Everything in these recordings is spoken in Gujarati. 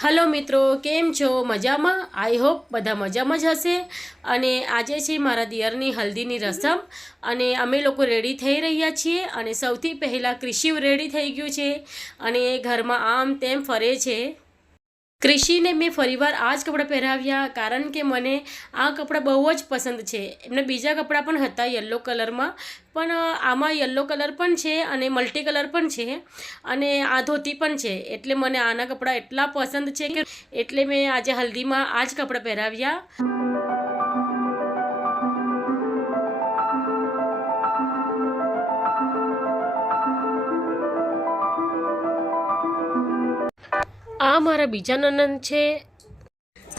हेलो मित्रों, केम छो? मजामां? आई होप बधा मजामां ज हशे। अने आजे छे मारा दियरनी हल्दीनी रसम अने अमे लोको रेडी थई रह्या छीए। अने सौथी पहेला कृषि रेडी थई गयुं छे अने घरमां आम तेम फरे छे। कृषिने मैं फरीवार आ ज कपड़ा पहेराव्या कारण के मने आ कपड़ा बहु ज पसंद छे। एमने बीजा कपड़ा पण हता येलो कलर में, पण आमां येलो कलर पण छे अने मल्टी कलर पण छे अने आ धोती पण छे। एटले मने आना कपड़ा एटला पसंद छे के एटले मैं आजे हल्दीमां आ ज कपड़ा पहेराव्या। आ मारा बीजा ननंद छे।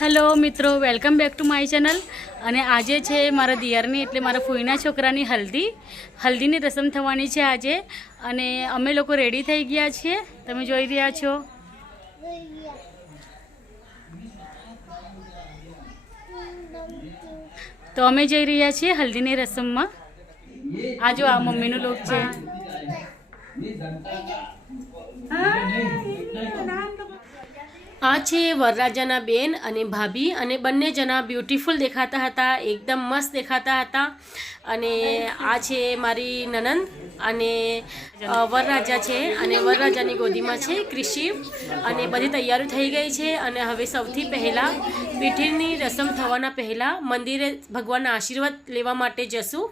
हेलो मित्रों, welcome back to my channel. अने आजे छे मारा दियरनी एटले मारा फूईना छोकरानी हल्दीनी रसम थवानी छे आजे। अने अमे लोको रेडी थई गया छे, तमे जोई रह्या छो। तो अमे जई रह्या छीए हल्दीनी रसममां। आ जो आ मम्मीनो लोक छे। आ छे वरराजाना बेन अने भाभी अने बंने जना ब्यूटीफुल देखाता हता, एकदम मस्त देखाता हता। अने आ छे मारी ननंद अने वरराजा छे अने वरराजानी गोदीमां छे कृषि अने बधी तैयारी थई गई छे। अने हवे सौथी पहेला पीठीनी रसम थवाना पहेला मंदिरे भगवानना आशीर्वाद लेवा माटे जशुं।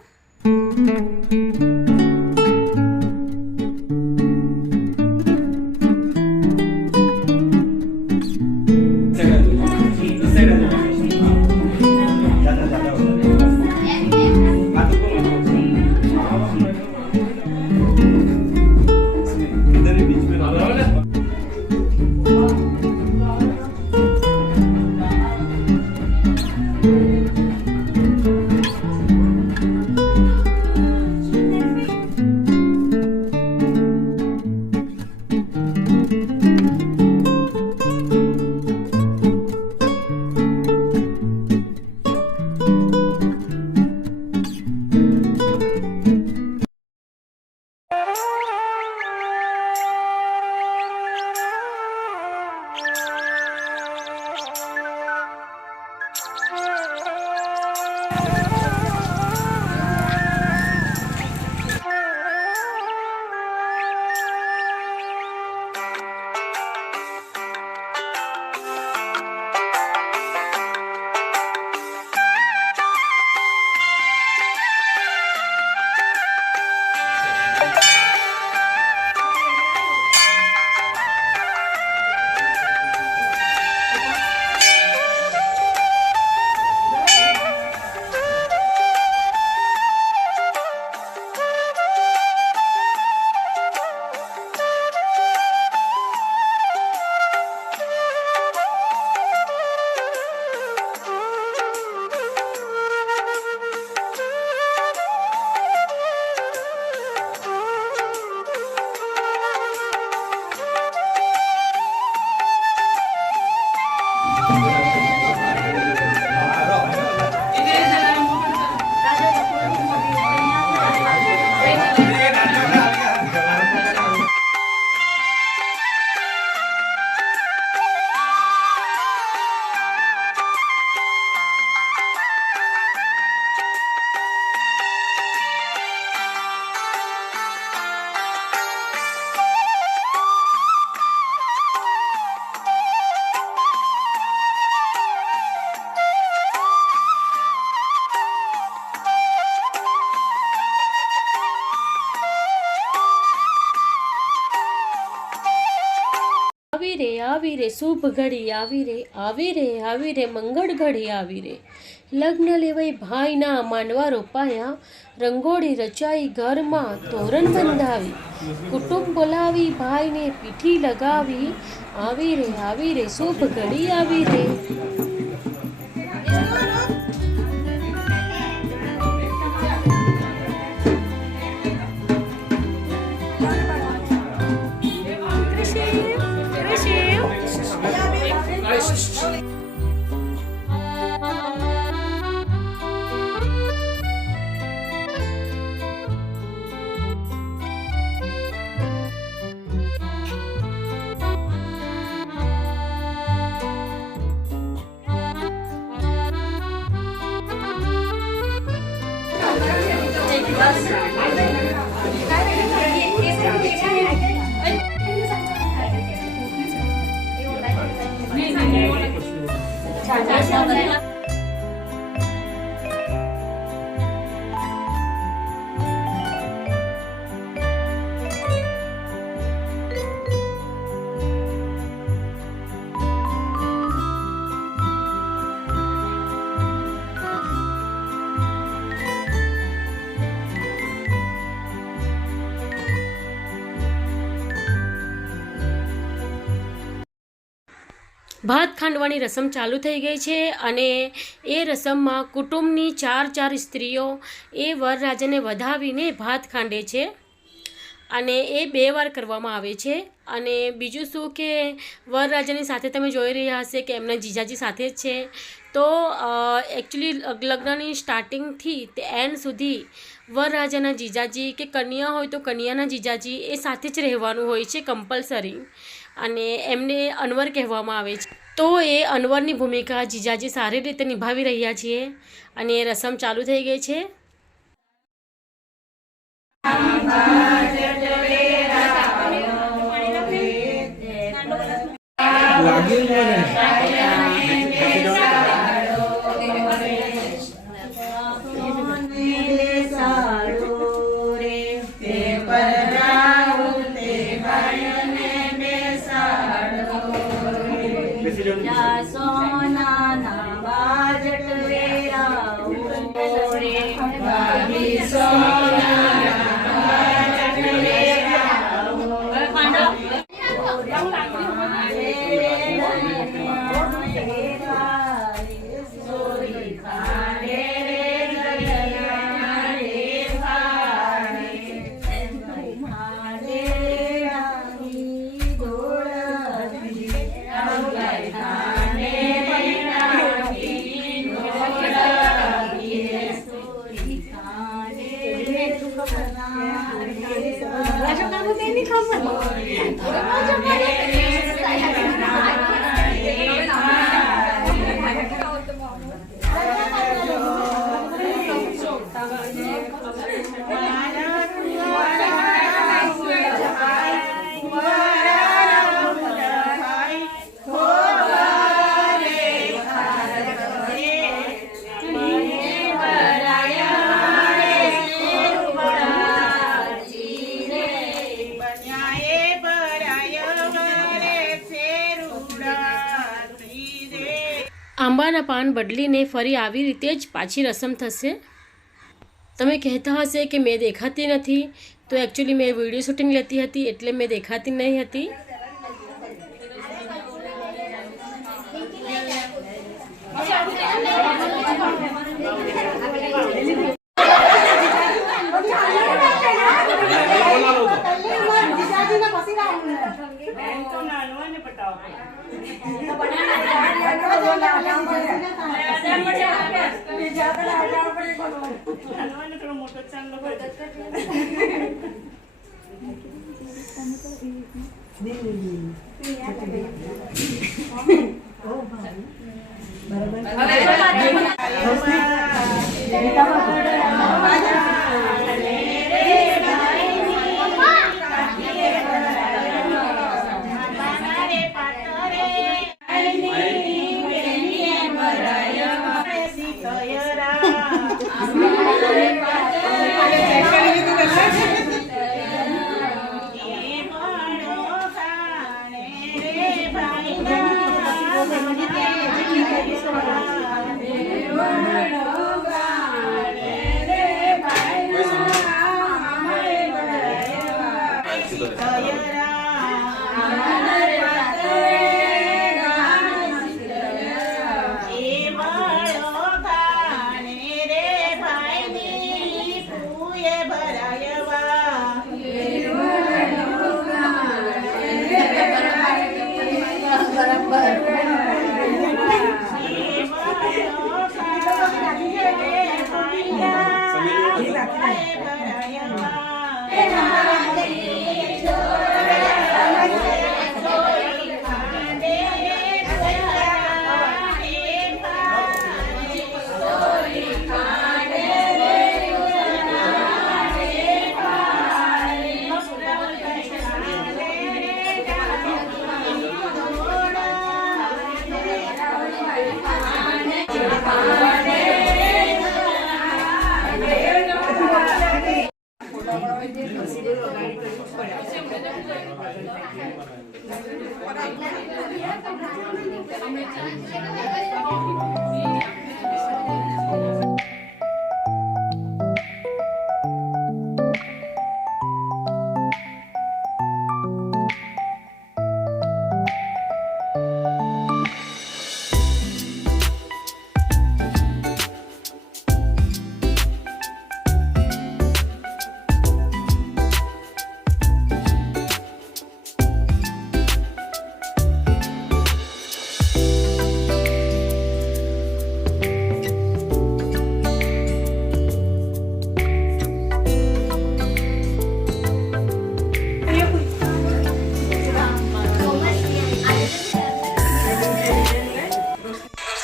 आवी रे शुभ घड़ी आवी रे मंगल घड़ी आवी रे। लग्न लेवाई भाई ना मांडवा रोपाया, रंगोળી रचाई घर में तोरण बंधावी, कुटुंब बोलावी भाई ने पीठी लगावी, आवी रे शुभ घड़ी आवी रे। ભાત ખાંડવાની રસમ ચાલુ થઈ ગઈ છે અને એ રસમમાં કુટુંબની ચાર સ્ત્રીઓ એ વરરાજાને વધાવીને ભાત ખાંડે છે અને એ 2 વાર કરવામાં આવે છે. અને બીજું શું કે વરરાજાની સાથે તમે જોઈ રહ્યા હશે કે એમના જીજાજી સાથે જ છે. તો એકચ્યુઅલી લગ્નની સ્ટાર્ટિંગથી તે એન્ડ સુધી વરરાજાના જીજાજી કે કન્યા હોય તો કન્યાના જીજાજી એ સાથે જ રહેવાનું હોય છે કમ્પલસરી. અને એમને અનવર કહેવામાં આવે છે. તો એ અનવરની ભૂમિકા જીજાજી સારી રીતે નિભાવી રહ્યા છીએ અને એ રસમ ચાલુ થઈ ગઈ છે. આંબાના પાન બદલીને ફરી આવી રીતે જ પાછી રસમ થશે. તમે કહેતા હશે કે મેં દેખાતી નથી, તો એકચ્યુઅલી મેં વિડીયો શૂટિંગ લેતી હતી એટલે મેં દેખાતી નહીં હતી.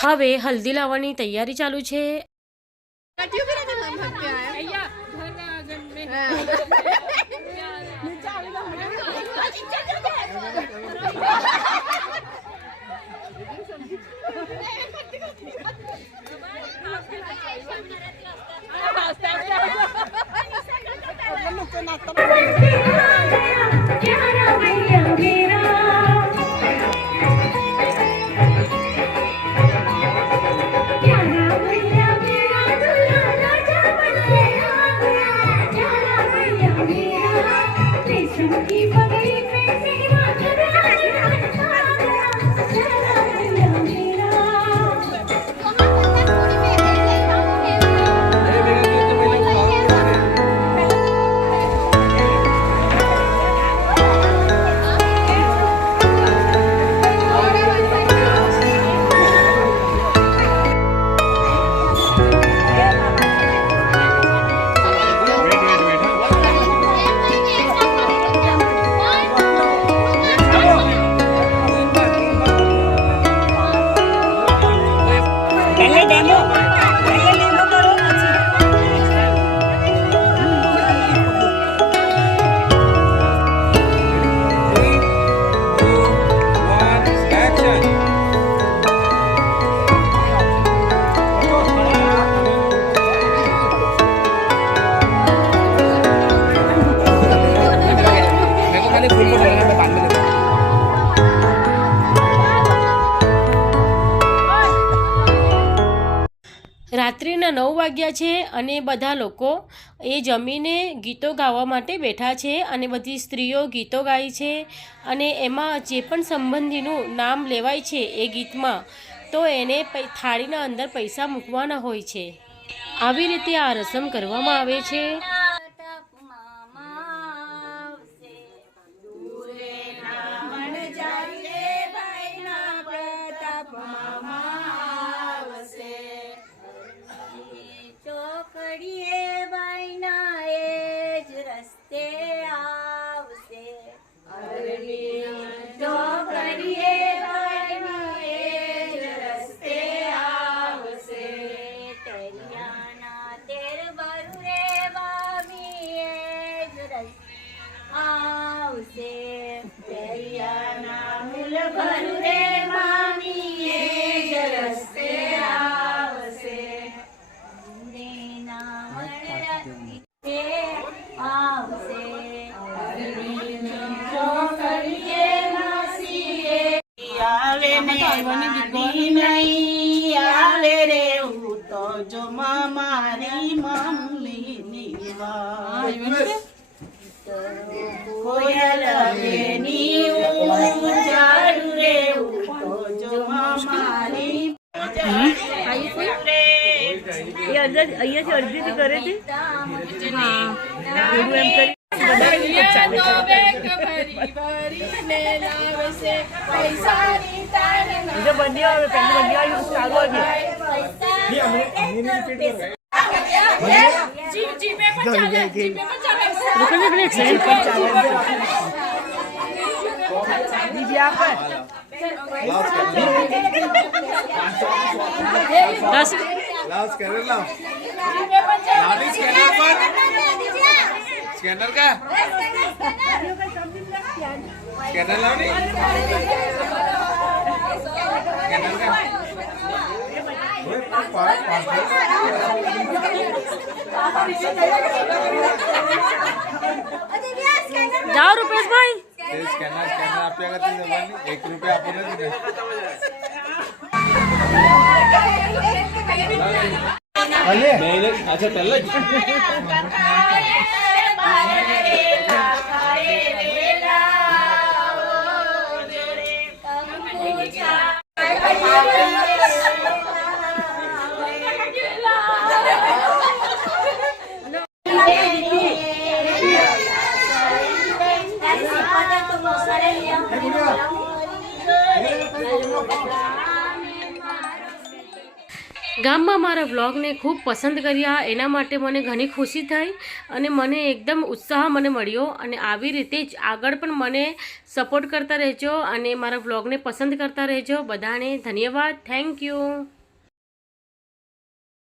હવે હલ્દી લાવવાની તૈયારી ચાલુ છે. રાત્રિના 9 વાગ્યા છે અને બધા લોકો એ જમીને ગીતો ગાવા માટે બેઠા છે અને બધી સ્ત્રીઓ ગીતો ગાય છે અને એમાં જે પણ સંબંધીનું નામ લેવાય છે એ ગીતમાં તો એને થાળીના અંદર પૈસા મૂકવાના હોય છે. આવી રીતે આ રસમ કરવામાં આવે છે. આવે રે હું તો જો મારી મમ્મીની વાત કોયલ બેની ઉજાડું રે હું તો જો મારી અહીંયાથી અડધીથી કરે છે. હા એમ કરી બંને આવે પહેલી બંને આવ્યું ચાલુ स्कैनर का स्कैनर लाओ नहीं स्कैनर का जाओ रुपेश भाई તે સ્કેનર આપ્યા કરતી જવાની 1 રૂપિયા આપો નથી ને અચ્છા પહેલા જ ગામમાં મારા વ્લોગને ખૂબ પસંદ કર્યા એના માટે મને ઘણી ખુશી થઈ અને મને એકદમ ઉત્સાહ મને મળ્યો અને આવી રીતે જ આગળ પણ મને સપોર્ટ કરતા રહેજો અને મારા વ્લોગને પસંદ કરતા રહેજો. બધાને ધન્યવાદ. Thank you.